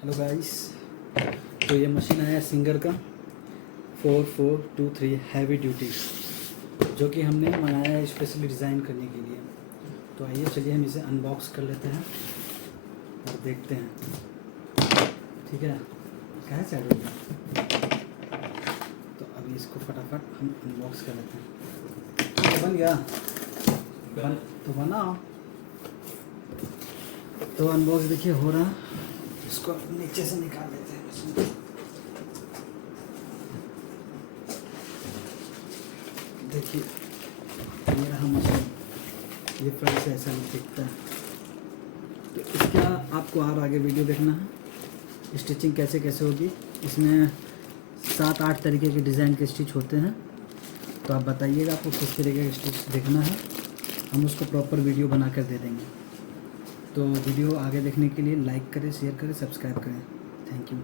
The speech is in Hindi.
हेलो गाइस, तो ये मशीन आया सिंगर का 4423 हैवी ड्यूटी, जो कि हमने मंगाया है स्पेशली डिज़ाइन करने के लिए। तो आइए चलिए हम इसे अनबॉक्स कर लेते हैं और देखते हैं। ठीक है, क्या साइड होगा। तो अभी इसको फटाफट हम अनबॉक्स कर लेते हैं। तो बन गया, तो बनाओ। तो अनबॉक्स देखिए हो रहा है। इसको नीचे से निकाल लेते हैं मशीन। देखिए ये रहा मशीन, ये फ्रंट से ऐसा नहीं दिखता है। तो इसका आपको और आगे वीडियो देखना है, स्टिचिंग कैसे कैसे होगी। इसमें 7-8 तरीके के डिज़ाइन के स्टिच होते हैं। तो आप बताइएगा आपको किस तरीके का स्टिच देखना है, हम उसको प्रॉपर वीडियो बना कर दे देंगे। तो वीडियो आगे देखने के लिए लाइक करें, शेयर करें, सब्सक्राइब करें। Thank you.